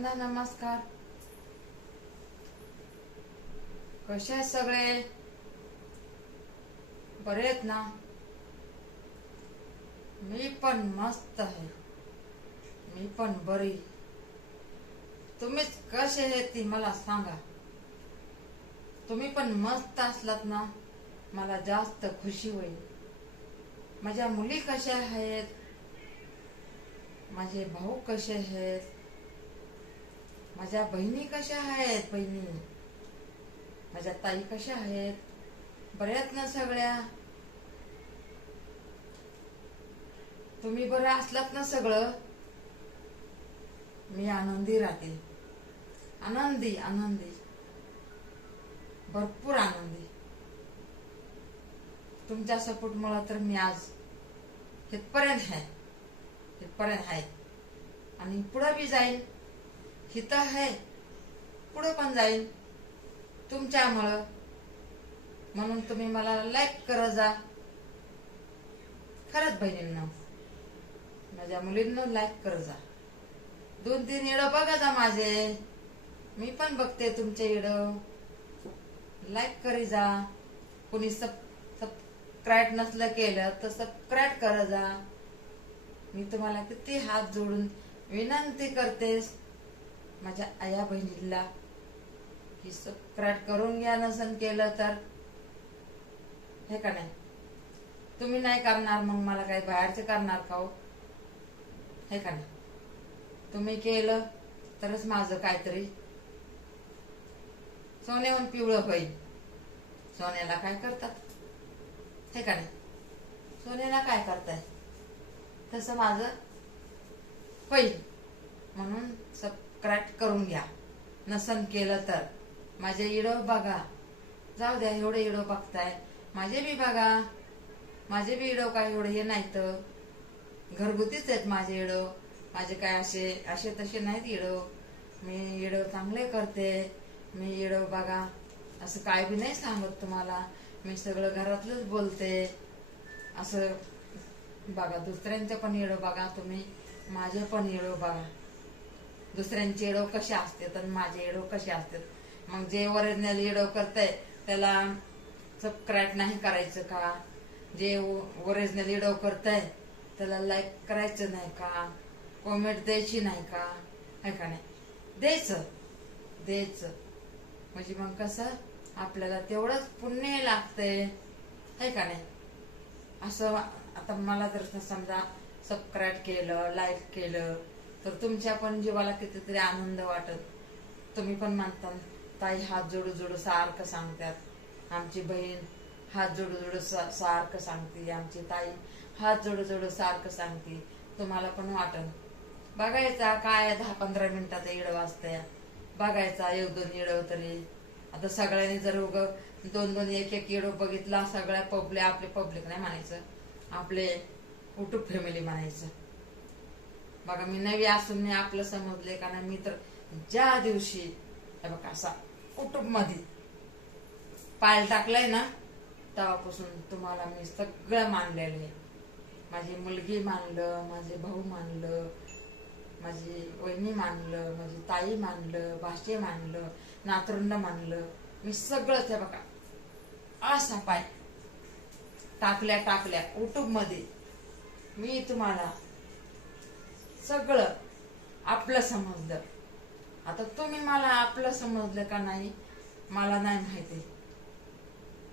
सगळ्यांना नमस्कार. कसे आहेत सगळे? बरे आहेत ना? मी पण मस्त आहे. मी पण बरी. तुम्हीच कसे आहेत ती मला सांगा. तुम्ही पण मस्त असलात ना, मला जास्त खुशी होईल. माझ्या मुली कशा आहेत? माझे भाऊ कसे आहेत? माझ्या बहिणी कशा आहेत? बहिणी माझ्या ताई कशा आहेत? बऱ्यात ना सगळ्या? तुम्ही बरं असलात ना सगळं? मी आनंदी राहते. आनंदी आनंदी, भरपूर आनंदी. तुमच्या सपोर्ट मुळे तर मी आज इथपर्यंत आहे आणि पुढे बी जाईन. हित आहे, पुढे पण जाईन तुमच्यामुळं. म्हणून तुम्ही मला लाईक करत जा. खरंच बहिणींना, माझ्या मुलींना लाईक करत जा. 2-3 व्हिडिओ बघा जा माझे. मी पण बघते तुमचे व्हिडिओ. लाईक करी जा. कोणी सबस्क्राईब नसलं केलं तर सबस्क्राईब कर जा. मी तुम्हाला किती हात जोडून विनंती करतेस, माझ्या आया बहिणीला की सबस्क्राईब करून घ्या. नसन केलं तर हे का नाही? तुम्ही नाही करणार मग मला काही बाहेरचे करणार का हो? हे का नाही? तुम्ही केलं तरच माझं काहीतरी सोन्याहून पिवळं होईल. सोन्याला काय करतात? हे का नाही? सोन्याला काय करताय? तसं माझं होईल. म्हणून सबस्क्राईब करून घ्या. नसन केलं तर माझे व्हिडिओ बघा. जाऊ द्या, एवढे व्हिडिओ बघताय, माझे बी बघा. माझे बी व्हिडिओ काय एवढे हे नाहीत, घरगुतीच आहेत माझे व्हिडिओ. माझे काय असे तसे नाहीत व्हिडिओ. मी व्हिडिओ चांगले करते. मी व्हिडिओ बघा, असं काय बी नाही सांगत तुम्हाला. मी सगळं घरातलंच बोलते. असं बघा, दुसऱ्यांचे पण व्हिडिओ बघा तुम्ही, माझे पण व्हिडिओ बघा. दुसऱ्यांचे व्हिडिओ कसे असतात आणि माझे व्हिडिओ कसे असतात. मग जे ओरिजिनल व्हिडिओ करताय त्याला सबस्क्राईब नाही करायचं का? जे ओरिजिनल व्हिडिओ करताय त्याला लाईक करायचं नाही का? कमेंट द्यायची नाही का? है का नाही? द्यायचं. म्हणजे मग कसं आपल्याला तेवढंच पुण्य लागतंय, है का नाही? असं आता मला जर समजा सबस्क्राईब केलं, लाईक केलं तर तुमच्या पण जीवाला कितीतरी आनंद वाटत. तुम्ही पण म्हणता, ताई हात जोडू जोडू सारखं सांगतात. आमची बहीण हात जोडू जोडू सारखं सांगते. आमची ताई हात जोडू जोडू सारखं सांगते. तुम्हाला पण वाटन बघायचा. काय 10-15 मिनिटाचा व्हिडिओ असतंय, बघायचा 1-2 व्हिडिओ तरी. आता सगळ्यांनी जर 2-2 1-1 व्हिडिओ बघितला, सगळ्या आपले पब्लिक नाही म्हणायचं, आपले युट्यूब फॅमिली म्हणायचं. बघा, मी नवी असून मी आपलं समजले का नाही. मी तर ज्या दिवशी बघा असा युट्यूब मध्ये पाय टाकलाय ना, तेव्हापासून तुम्हाला मी सगळं मानलेलं आहे. माझी मुलगी मानलं, माझे भाऊ मानलं, माझी वहिनी मानलं, माझी ताई मानलं, भाषे मानलं, नातरुंड मानलं. मी सगळंच आहे बघा असा पाय टाकल्या युट्यूब मध्ये. मी तुम्हाला सगळं आपलं समजलं. आता तुम्ही मला आपलं समजलं का नाही मला नाही माहिती.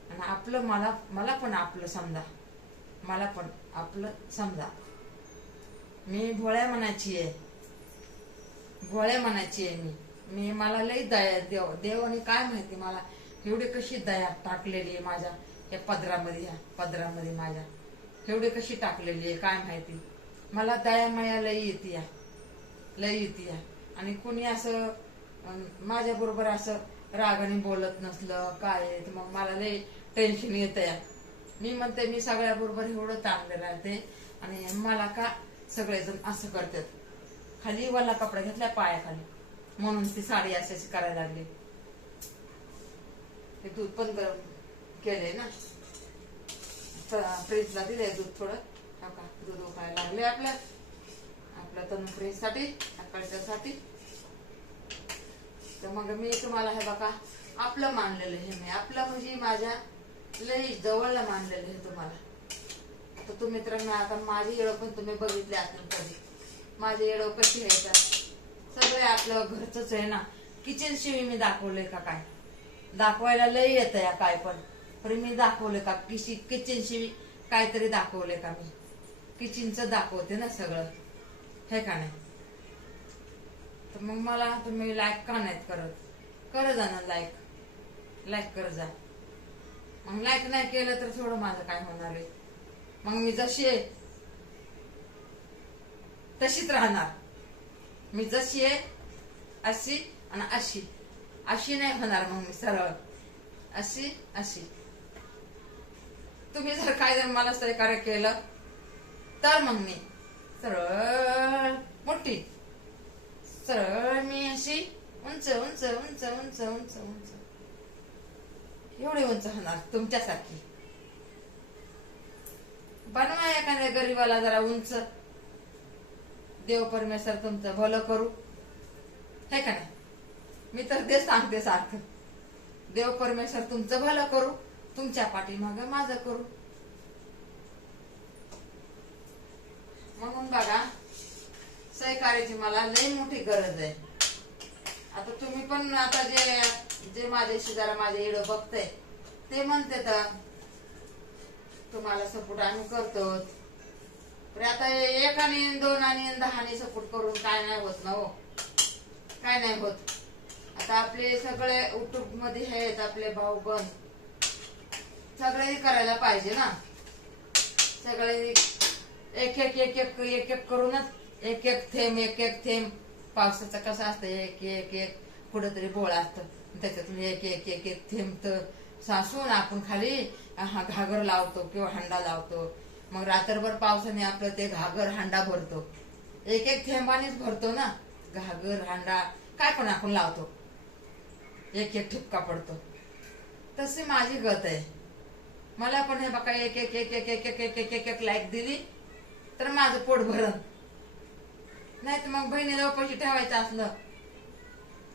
आणि आपलं मला पण आपलं समजा. मला पण आपलं समजा. मी भोळ्या मनाची आहे. मी मला लई दया देवाने काय माहिती मला एवढी कशी दया टाकलेली आहे माझ्या या पदरामध्ये माझ्या एवढी कशी टाकलेली आहे काय माहिती. मला दया माया लई येते. आणि कुणी असं माझ्या बरोबर असं रागाने बोलत नसलं काय तर मग मला लई टेन्शन येत आहे. मी म्हणते मी सगळ्या बरोबर एवढं चांगले राहते आणि मला का सगळेजण असं करतात. खाली वाला कपडा घेतला पायाखाली म्हणून ती साडी अशी करायला लागली. ते दूध पण गरम केले ना, फ्रीजला दिले दूध थोडं. दूध उखायला लागले आपलं तनु फ्रीज साठी, सकाळच्यासाठी. तर मग मी तुम्हाला हे बघा आपलं मानलेलं हे मी आपलं म्हणजे माझ्या लई जवळला मानलेलं हे तुम्हाला. तर तुम्ही मित्रांनो आता माझी येळो पण तुम्ही बघितले असेल कधी. माझी येळो कशी आहे का सगळे आपलं घरचंच आहे ना. किचन शिवी मी दाखवलंय का काय? दाखवायला लई येतं या काय पण मी दाखवलं का किचन शिवी काहीतरी दाखवले का? मी किचनचं दाखवते ना सगळं, हे का नाही? तर मग मला तुम्ही लाईक का नाहीत करत? कर जा ना लाईक कर जा. मग लाईक नाही केलं तर थोडं माझं काय होणार आहे? मग मी जशी आहे तशीच राहणार. मी जशी आहे अशी आणि अशी नाही होणार. मग मी सरळ अशी. तुम्ही जर काय जर मला सहकार्य केलं तर मग मी सरळ मोठी, सरळ मी अशी उंच उंच उंच उंच उंच उंच एवढी उंच होणार तुमच्यासारखी. बनवा एखाद्या गरीबाला जरा उंच. देव परमेश्वर तुमचं भलं करू, हे का नाही? मी तर ते सांगते सारखं, देव परमेश्वर तुमचं भलं करू, तुमच्या पाठीमाग माझं करू. म्हणून बघा सहकार्याची मला लई मोठी गरज आहे. आता तुम्ही पण आता जे माझ्याशी जरा माझे व्हिडिओ बघते ते म्हणते तर तुम्हाला सपोर्ट आम्ही करतो. पण आता 1 आणि 2 आणि 10 सपोर्ट करून काय नाही होत ना हो, काय नाही होत. आता आपले सगळे युट्यूब मध्ये आहेत आपले भाऊ बंद, सगळे करायला पाहिजे ना. सगळे एक एक करूनच एक एक थेंब पावसाचा कसा असतं, एक कुठेतरी बोळा असतं त्याच्यातून एक थेंब तर सासून आपण खाली घागर लावतो किंवा हंडा लावतो. मग रात्रभर पावसाने आपलं ते घागर हांडा भरतो. एक थेंबानेच भरतो ना घागर हांडा, काय पण आपण लावतो, एक ठिपका पडतो. तशी माझी गत आहे. मला पण हे बघा एक लाईक दिली तर माझं पोट भरण. नाही तर मग बहिणीला उपाशी ठेवायचं असलं,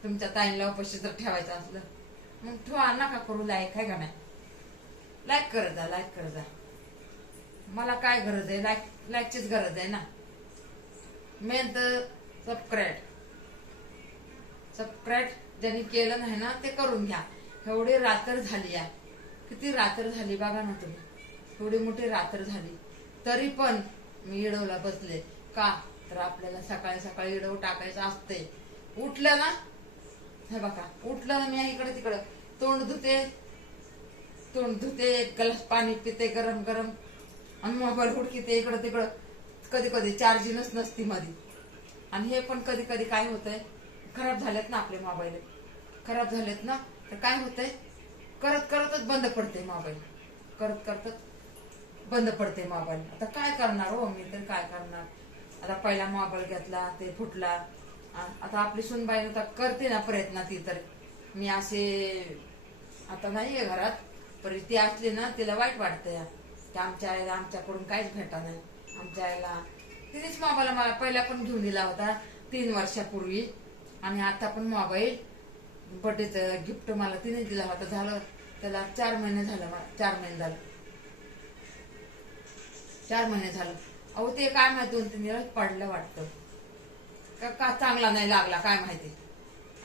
तुमच्या ताईला उपाशी जर ठेवायचं असलं मग ठेवा, नका करू लाईक, आहे का नाही? लाईक कर जा. मला काय गरज आहे? लाईकचीच गरज आहे ना. मेन तर सबस्क्राईब ज्यांनी केलं नाही ना ते करून घ्या. एवढी रात्र झाली आहे, किती रात्र झाली बघा ना तुम्ही. एवढी मोठी रात्र झाली तरी पण मी इडवला बसले का? तर आपल्याला सकाळी सकाळी इडव टाकायचं असते. उठलं ना, हे बघा उठलं ना, मी इकडे तिकडं तोंड धुते, एक ग्लास पाणी पिते गरम गरम आणि मोबाईल हुडकीते इकडं तिकडं. कधी कधी चार्जिंगच नसती मध्ये. आणि हे पण कधी कधी काय होतंय, खराब झालेत ना आपले मोबाईल, खराब झालेत ना, तर काय होतंय करतच बंद पडते मोबाईल, करतच बंद पडते मोबाईल. आता काय करणार हो, मी तर काय करणार. आता पहिला मोबाईल घेतला ते फुटला. आता आपली सुनबाई आता करते ना प्रयत्न ती, तर मी असे आता नाहीये घरात, पण ती असली ना तिला वाईट वाटतं की आमच्या आईला आमच्याकडून काहीच भेटा नाही. आमच्या आईला तिनेच मोबाईल मला पहिला पण घेऊन दिला होता 3 वर्षापूर्वी, आणि आता पण मोबाईल बर्थडेचं गिफ्ट मला तिने दिला होता. झालं त्याला 4 महिने झालं. मला 4 महिने झालं, 4 महिने झालं. अहो ते काय माहिती 2-3 दिवस पडलं वाटतं का चांगला नाही लागला काय माहिती.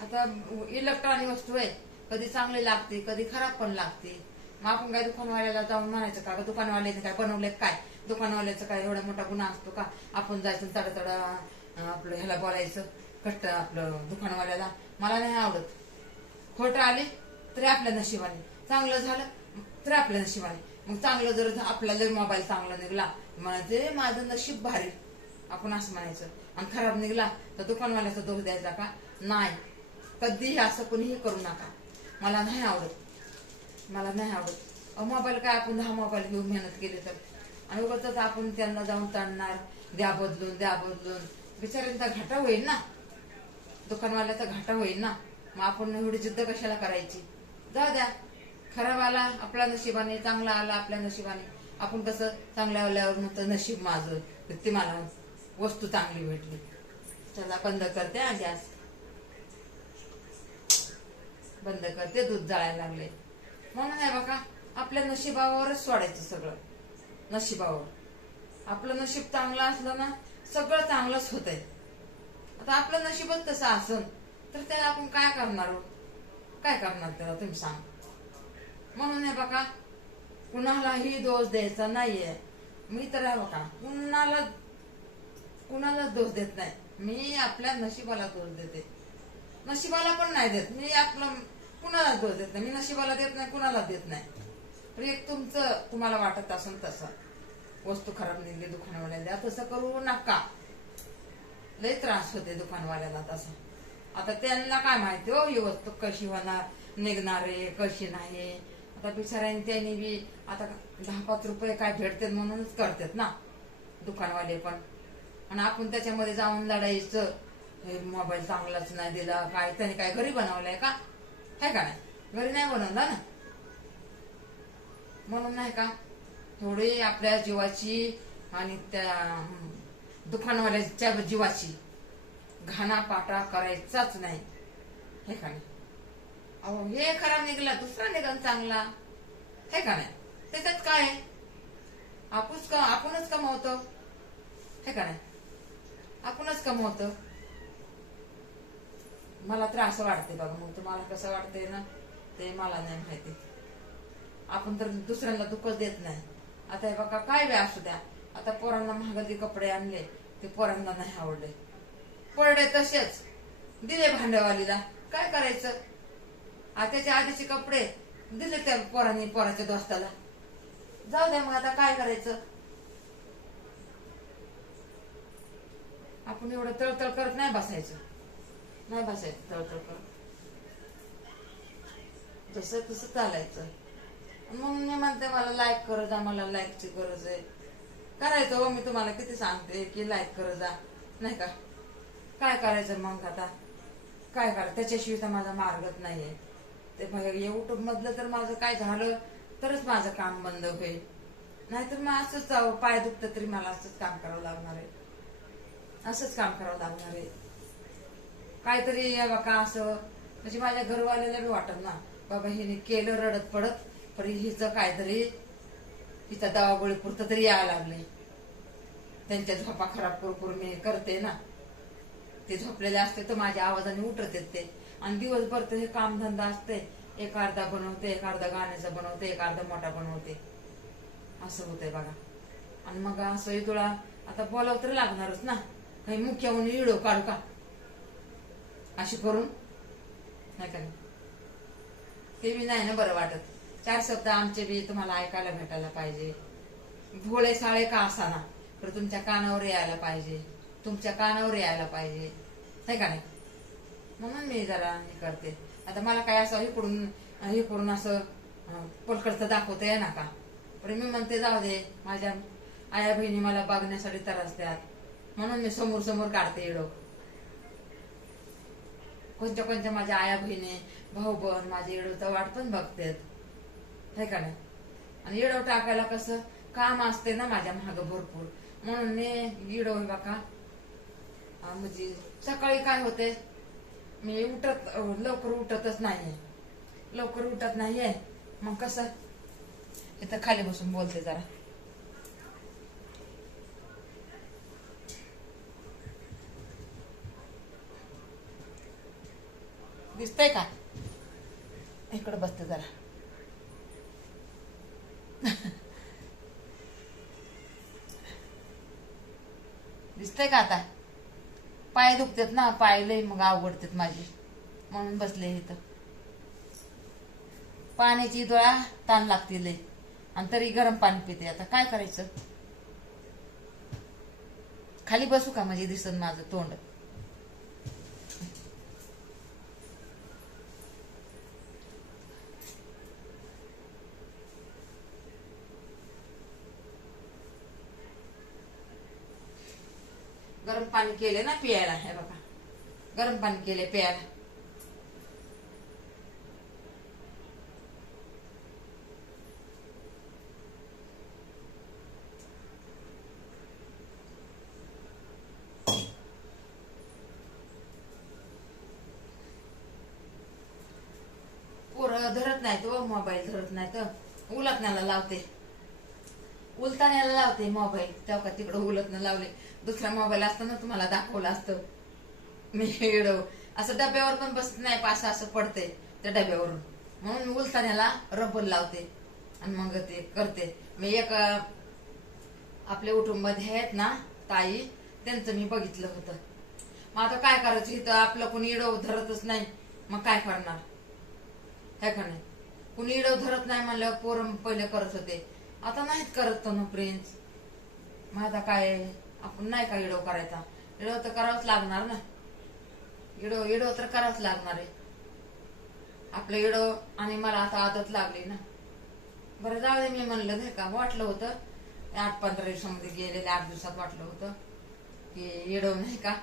आता इलेक्ट्रॉनिक वस्तू आहे, कधी चांगली लागते कधी खराब पण लागते. मग आपण काय दुकानवाल्याला जाऊन म्हणायचं का दुकानवाल्याने काय बनवले काय? दुकानवाल्याचं काय एवढा मोठा गुन्हा असतो का? आपण जायचं तडतड आपलं ह्याला बोलायचं कष्ट आपलं दुकानवाल्याला. मला नाही आवडत. खोटं आले तरी आपल्या नशिबाने, चांगलं झालं तरी आपल्या नशिबाने. मग चांगलं जर आपला जर मोबाईल चांगला निघला म्हणजे माझं नशीब भारी, आपण असं म्हणायचं. आणि खराब निघला तर दुकानवाल्याचा दोष द्यायचा का? नाही, कधीही असं कोणीही करू नका. मला नाही आवडत. मोबाईल काय आपण 10 मोबाईल घेऊन मेहनत केली तर, आणि उगाच आपण त्यांना जाऊन ताणणार, द्या बदलून बिचाऱ्यांचा घाटा होईल ना, दुकानवाल्याचा घाटा होईल ना. मग आपण एवढी जिद्द कशाला करायची? जाऊ द्या, खराब आला आपल्या नशिबाने, चांगला आला आपल्या नशिबाने. आपण कसं चांगल्या आल्यावर म्हणतं नशीब माझं, ती मला वस्तू चांगली भेटली. चला बंद करते गॅस. बंद करते, दूध जळायला लागले. म्हणून आहे बघा, आपल्या नशिबावरच सोडायचं सगळं. नशिबावर आपलं नशीब चांगलं असलं ना, सगळं चांगलंच होतंय. आता आपलं नशीबच तसं असन तर त्याला आपण काय करणार? काय करणार त्याला तुम्ही सांग. म्हणून हे बघा, कुणालाही दोष द्यायचा नाहीये. मी तर आहे बघा, कुणालाच दोष देत नाही. मी आपल्या नशिबाला दोष देते. नशिबाला पण नाही देत मी. आपलं कुणाला दोष देत नाही मी. नशिबाला देत नाही, कुणाला देत नाही. पण एक तुम्हाला वाटत असेल तसं, वस्तू खराब निघली दुकानवाल्याला, तसं करू नका. लय त्रास होते दुकानवाल्याला तसं. आता त्यांना काय माहिती हो, ही वस्तू कशी होणार, निघणार आहे कशी नाही. आता बिचाऱ्याने त्यांनी बी आता 10-5 रुपये काय भेटतात म्हणूनच करतात ना दुकानवाले पण. आणि आपण त्याच्यामध्ये जाऊन लढायचं, हे मोबाईल चांगलाच नाही दिला, काय त्याने काय घरी बनवलाय का? आहे का नाही? घरी नाही बनवला ना. म्हणून नाही का, थोडी आपल्या जीवाची आणि त्या दुकानवाल्याच्या जीवाची घाणापाटा करायचाच नाही. हे का नाही? अहो, हे खराब निघाला, दुसरा निघाल चांगला. हे का नाही? त्याच्यात काय आपणच कमवतो. हे का नाही? आपणच कमवतो. मला तर असं वाटते बघा. मग तुम्हाला कसं वाटतंय ना, ते मला नाही माहिती. आपण तर दुसऱ्यांना दुःखच देत नाही. आता हे बघा, काय बी असू द्या. आता पोरांना महागले कपडे आणले, ते पोरांना नाही आवडले, पडले तसेच दिले भांडेवालीला. काय करायचं? त्याच्या आधीचे कपडे दिले त्या पोराच्या दोस्ताला. जाऊ द्या मग, आता काय करायचं? आपण एवढं तळतळ करत नाही बसायचं. तळतळ करत, जसं तसं चालायचं. म्हणून मी म्हणते, मला लाईक कर जा, मला लाईकची गरज आहे. करायचं हो, मी तुम्हाला किती सांगते की लाईक कर जा, नाही का? काय करायचं मग आता? काय करायचं? त्याच्याशिवाय तर माझा मार्गच नाहीये. ते युट्यूब मधलं तर माझं काय झालं तरच माझं काम बंद होईल. नाहीतर मग असंच पाय दुखत तरी मला असंच काम करावं लागणार आहे. असंच काम करावं लागणार आहे. काहीतरी बघा असं, म्हणजे माझ्या घरवाल्याला बी वाटत ना, बाबा हिने केलं रडत पडत, पण हिचं काहीतरी, हिचा दवागोळी पुरतं तरी यायला लागले. त्यांच्या झोपा खराब करून मी करते ना. ते झोपलेले असते तर माझ्या आवाजाने उठत येते. आणि दिवसभर तर हे कामधंदा असते. एक अर्धा बनवते, एक अर्धा गाण्याचा बनवते, एक अर्धा मोठा बनवते. असं होतंय बघा. आणि मग असं तुला आता बोलावं तर लागणारच ना. काही मुख्य म्हणून व्हिडिओ काढू का अशी करून? नाही का? ते बी नाही ना बरं वाटत. 4 शब्द आमचे बी तुम्हाला ऐकायला भेटायला पाहिजे. भोळे साळे का असाना, तर तुमच्या कानावर यायला पाहिजे. तुमच्या कानावर यायला पाहिजे, नाही का नाही? म्हणून मी जरा हे करते. आता मला काय असं हे करून असं पलकडचं दाखवता येणार का? पण मी म्हणते जाऊ दे, माझ्या आया बहिणी मला बघण्यासाठी त्रासतात, म्हणून मी समोर समोर काढते व्हिडिओ. कोणत्या माझ्या आया बहिणी भाऊ बहीण माझे व्हिडिओचा वाट पण बघतात, है का नाही? आणि व्हिडिओ टाकायला कसं काम असते ना माझ्या माग भरपूर. म्हणून मी व्हिडिओ बघा, म्हणजे सकाळी काय होते, मी लवकर उठतच नाहीये. मग कसं इथं खाली बसून बोलते जरा. दिसतंय का? इकडे बसते जरा. दिसतंय का आता? पाय दुखतात ना, पाय लय मग अवघडतात माझी, म्हणून बसले इथं. पाण्याची डोळा ताण लागते लय, आणि तरी गरम पाणी पिते. आता काय करायचं? खाली बसू का म्हणजे दिसत माझं तोंड? गरम पाणी केले ना प्यायला. हे बघा, गरम पाणी केले प्यायला. धरत नाही तो मोबाईल धरत नाही तर उलटण्याला लावते, उलताण्याला लावते मोबाईल. तेव्हा का तिकडं उलटणं लावले. दुसरा मोबाईल असताना तुम्हाला दाखवलं असतं मी व्हिडिओ. असं डब्यावर पण बसत नाही, पासा असं पडते त्या डब्यावरून, म्हणून उलताण्याला रबर लावते आणि मग ते करते मी. एक आपल्या कुटुंबामध्ये आहेत ना ताई, त्यांचं मी बघितलं होतं. मग आता काय करायचं, इथं आपलं कुणी इडव धरतच नाही, मग काय करणार है का नाही. कुणी इडव धरत नाही म्हणलं, पोरं पहिले करत होते, आता नाहीत करत तो प्रिन्स. मग आता काय, आपण नाही का इडव करायचा, इडव तर करावंच लागणार ना. इडव तर करावंच लागणार आहे आपलं इडव. आणि मला आता आदत लागली ना. बरं जाऊ दे, मी म्हणलं नाही का, वाटलं होतं 8-15 दिवसामध्ये गेलेल्या 8 दिवसात वाटलं होतं की इडव नाही का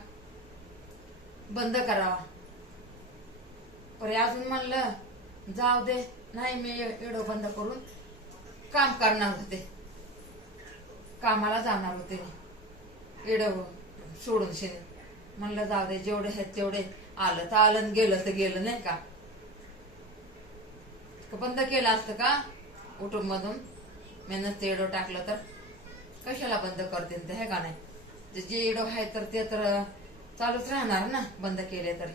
बंद करावा. पर अजून म्हणलं जाऊ दे, नाही मी इडव बंद करून काम करणार होते, कामाला जाणार होते, इडव सोडून शेणे. म्हणलं जाऊ दे, जेवढे आहेत तेवढे, आलं तर आलं, गेलं तर गेलं नाही का. बंद केलं असतं का कुटुंब मधून, मेहनत ते इडो टाकलं तर कशाला बंद करते ते, है का नाही. जे इडो आहे तर ते तर चालूच राहणार ना बंद केले तरी.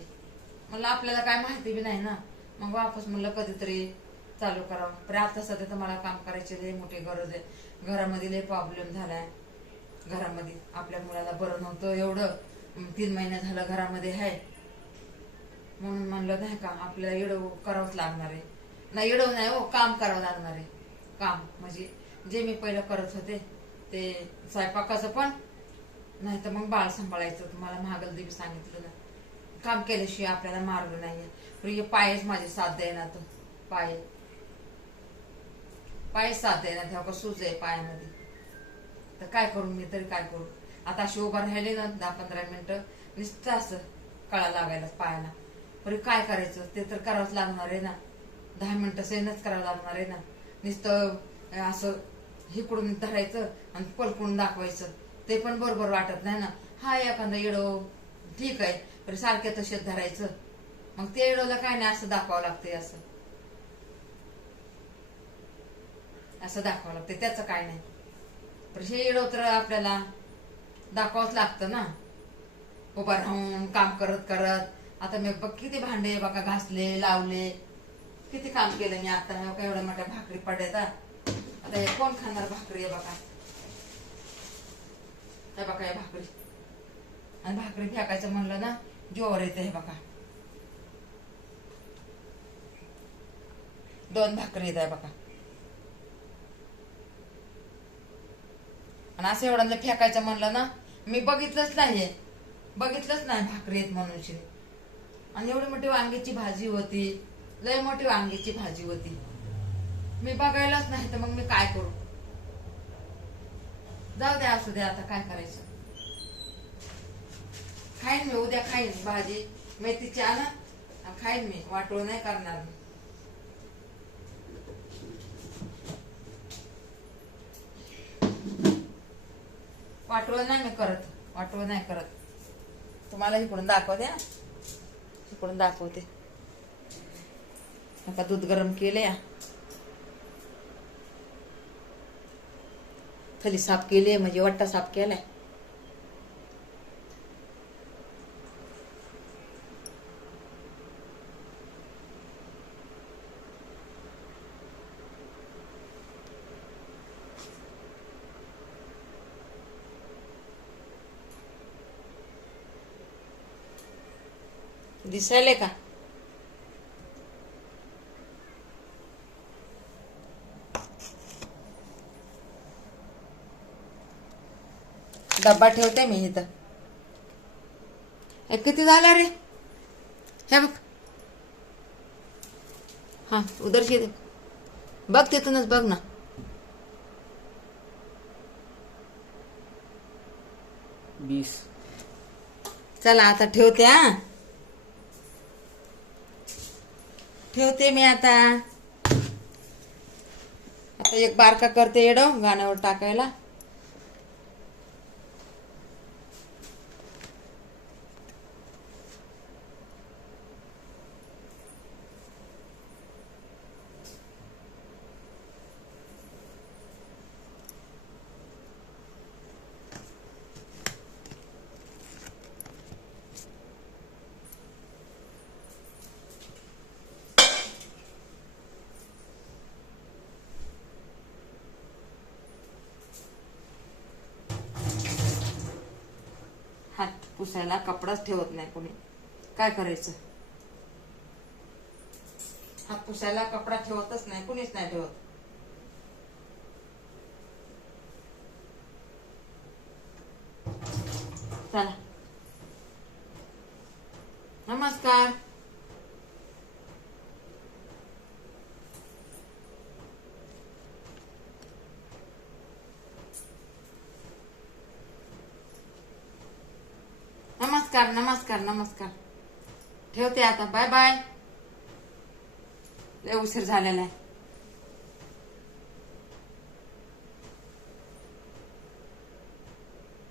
म्हणलं आपल्याला काय माहिती बी नाही ना, मग वापस म्हणलं कधीतरी चालू करावं. पण आता सध्या तर मला काम करायची लई मोठी गरज आहे. घरामध्ये लई प्रॉब्लेम झालाय. घरामध्ये आपल्या मुलाला बरं नव्हतं, एवढं 3 महिने झालं घरामध्ये आहे, म्हणून म्हणलं नाही का आपल्याला इडव करावंच लागणार आहे. नाही इडव नाही हो, काम करावं लागणार आहे. काम म्हणजे जे मी पहिलं करत होते ते, स्वयंपाकाचं पण, नाही तर मग बाळ सांभाळायचं. तुम्हाला महागल देवी सांगितलं ना, काम केल्याशिवाय आपल्याला मार्ग नाहीये. पायच माझे साथ द्यायना, तो पाय साथ द्यायना, तेव्हा का सूज आहे पायामध्ये. तर काय करू मी, तरी काय करू. आता अशी उभा राहिले ना 10-15 मिनिटं, नुसतं असं कळा लागायला पायाला. पण काय करायचं, ते तर करावंच लागणार आहे ना. 10 मिनिटं सहनच करावं लागणार आहे ना. नुसतं असं हिकडून धरायचं आणि पलकून दाखवायचं, ते पण बरोबर वाटत नाही ना. हा एखादा इडो ठीक आहे, पण सारखे तसेच धरायचं, मग ते इडोला काय नाही, असं दाखवावं लागते, असं दाखवावं लागते, त्याचं काय नाही. पण हे इडो तर आपल्याला दाखवावंच लागतं ना, उभा राहून काम करत करत. आता मी किती भांडे बघा घासले, लावले, किती काम केलं मी. आता एवढ्या मोठ्या भाकरी पडल्यात. आता हे कोण खाणार भाकरी आहे बघा, हे बघा हे भाकरी. आणि भाकरी फेकायचं म्हणलं ना जोर येते. हे बघा 2 भाकरी येत आहे बघा. आणि असं एवढं फेकायचं म्हणलं ना, मी बघितलंच नाही भाकरी येत म्हणून. आणि एवढी मोठी वांग्याची भाजी होती, लय मोठी वांग्याची भाजी होती, मी बघायलाच नाही. तर मग मी काय करू. जाऊ द्या, असू द्या, आता काय करायचं. खाईन मी उद्या, खाईन भाजी मेथीची आणा, खाईन मी, वाटोळ नाही करणार मी. वाटोळ नाही मी करत, वाटोळ नाही करत. तुम्हाला इकडून दाखवते, इकडून दाखवते. आता दूध गरम केले, थली साफ केली, म्हणजे वट्टा साफ केलाय. दिसायले का. डब्बा ठेवते मी इथं. किती झाला रे, हे बघ. हा उदरशी बघ, तिथूनच बघ ना. 20. चला आता ठेवते. ठेवते मी आता. एक बारका करते येडो गाण्यावर टाकायला. पुसायला कपडाच ठेवत नाही कोणी. काय करायचं? हात पुसायला कपडा ठेवतच नाही, कुणीच नाही ठेवत. चला, नमस्कार. नमस्कार नमस्कार नमस्कार. ठेवते आता. Bye bye. लय उशीर झालेला आहे.